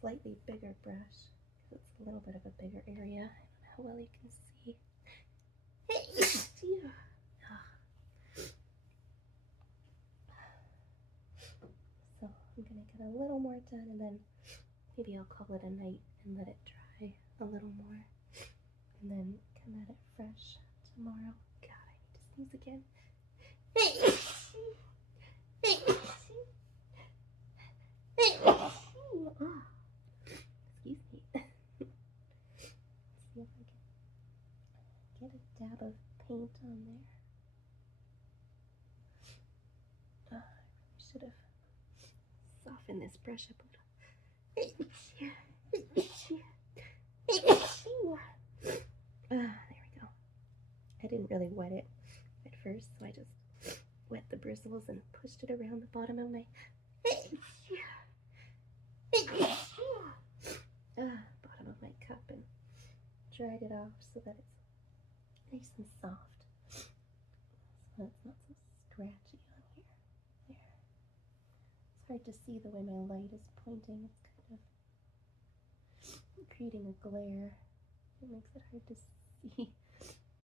slightly bigger brush because it's a little bit of a bigger area. I don't know how well you can see. So I'm gonna get a little more done, and then maybe I'll call it a night and let it dry a little more, and then come at it fresh tomorrow. God, I need to sneeze again. Excuse me. Let's see if I can get a dab of paint on there. I really should have softened this brush up a little. There we go. I didn't really wet it at first, so I just wet the bristles and pushed it around the bottom of my bottom of my cup and dried it off so that it's nice and soft, so it's not so scratchy on here. There. It's hard to see the way my light is pointing. It's kind of creating a glare. It makes it hard to see